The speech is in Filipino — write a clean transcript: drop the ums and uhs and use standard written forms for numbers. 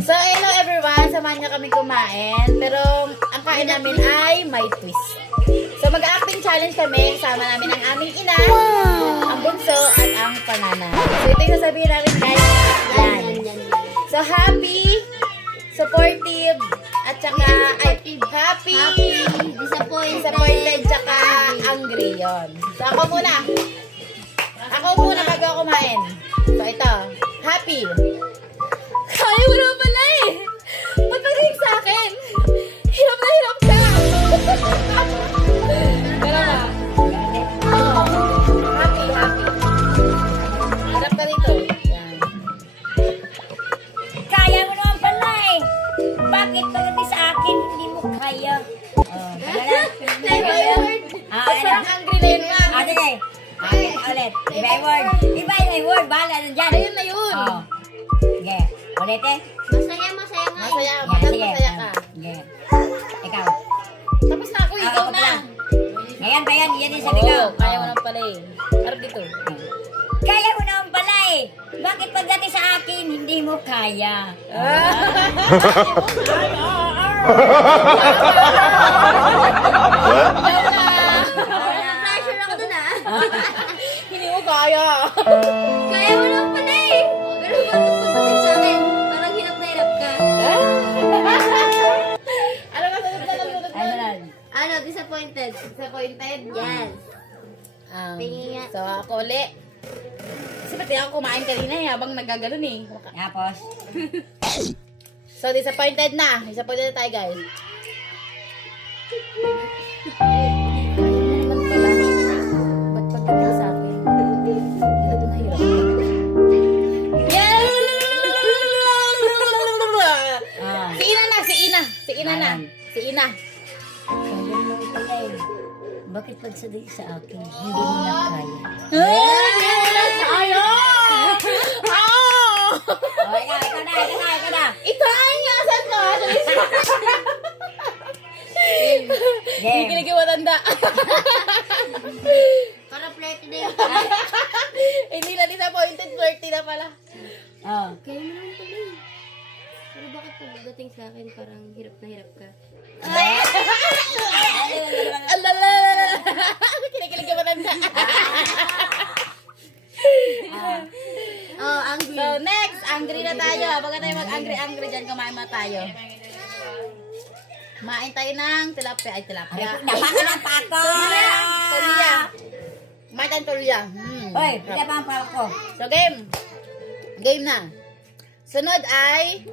So, hello everyone. Samahan niyo kami kumain. Pero, ang kain namin ay may twist. So, mag-acting challenge kami. Kasama namin ang aming ina, ang bunso, at ang panganay. So, ito yung sasabihin namin guys. Yan. So, happy, supportive, at saka, happy, disappointed, tsaka angry. Yun. So, ako muna. Ako muna bago ako kumain. So, ito. Happy. Kaya mo naman pala eh. Ba't pag-ring sa akin? Hirap na hirap ka. Pero ba? Happy. Harap ka dito. Yan. Kaya mo naman pala eh. Bakit pagdating sa akin, hindi mo kaya? Oh, Parang angry na yun nga. sige. Ulit. Iba yung word. Iba yung word. Bahala na dyan. Ayun na yun. Oh. Sige. Ulit eh. Masaya nga. Masaya ka. Sige. Ikaw. Tapos na ako, ikaw na. Ngayon ba yan? Yan yung sabi ko. Oo, kaya mo naman pala eh. Harap dito. Kaya mo naman pala eh. Bakit pagdating sa akin, hindi mo kaya? Pressure ako dun ah. Hindi mo kaya. Kaya mo naman pala eh. Pero bakit pagdating sa akin, parang hirap na hirap ka. Ano ka sunod na sunod Ano na? lang? Ano, disappointed? Disappointed? Yes. Tingin nga. So, ako ulit. Kasi pati ako kumain kanina eh, habang nagaganon eh. Tapos? So, disappointed na. Disappointed na tayo, guys. Ba't pala? Ba't pagdating sa akin? Hirap na hirap. Ah. Si Ina na, si Ina. Si Ina na. Si Ina. Kaya mo naman pala eh. Bakit pagdating sa akin, hindi mo na kaya? Ayaw! Oh, ikaw na. Ito ay asan ka? Game. Kikilig yung matanda. Para flirty na yun. Hindi na disappointed, flirty na pala. Oh. Kaya mo naman pala eh. Pero bakit pagdating sa akin, parang hirap na hirap ka? Alalala. Kinikilig yung matanda. Oh, angry. So, next, angry na tayo. Baga tayo mag-angry dyan, kumain na tayo. Kumain tayo ng tilapia. Ay, tilapia. Napaka ng pako! Tulia. Kumain tayo ng tulia. Hoy, pila pa ang pako ko. So, game. Game na. Sunod ay